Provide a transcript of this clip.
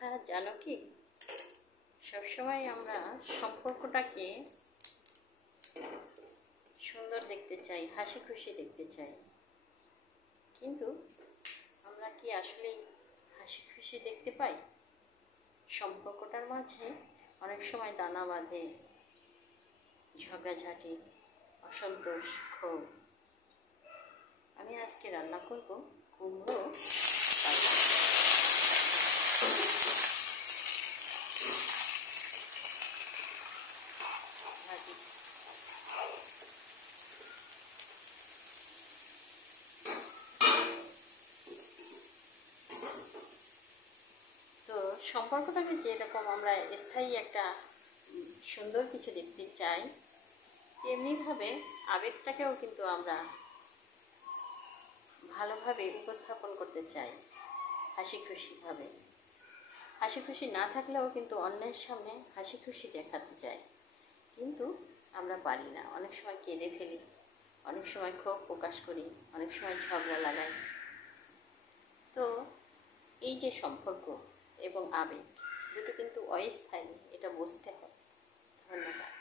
কথা জানো কি, সবসময় আমরা সম্পর্কটাকে সুন্দর দেখতে চাই, হাসি খুশি দেখতে চাই, কিন্তু আমরা কি আসলেই হাসি খুশি দেখতে পাই? সম্পর্কটার মাঝে অনেক সময় দানা বাঁধে ঝগড়াঝাটি, অসন্তোষ, ক্ষোভ। আমি আজকে রান্না করব কুমড়ো পাতা। তো সম্পর্কটাকে যেরকম আমরা স্থায়ী একটা সুন্দর কিছু দেখতে চাই, তেমনিভাবে আবেগটাকেও কিন্তু আমরা ভালোভাবে উপস্থাপন করতে চাই, হাসি খুশিভাবে। হাসি খুশি না থাকলেও কিন্তু অন্যের সামনে হাসি খুশি দেখাতে চাই, কিন্তু আমরা পারি না। অনেক সময় কেঁদে ফেলি, অনেক সময় ক্ষোভ প্রকাশ করি, অনেক সময় ঝগড়া লাগাই। তো এই যে সম্পর্ক এবং আবেগ দুটো কিন্তু অস্থায়ী, এটা বুঝতে হবে। ধন্যবাদ।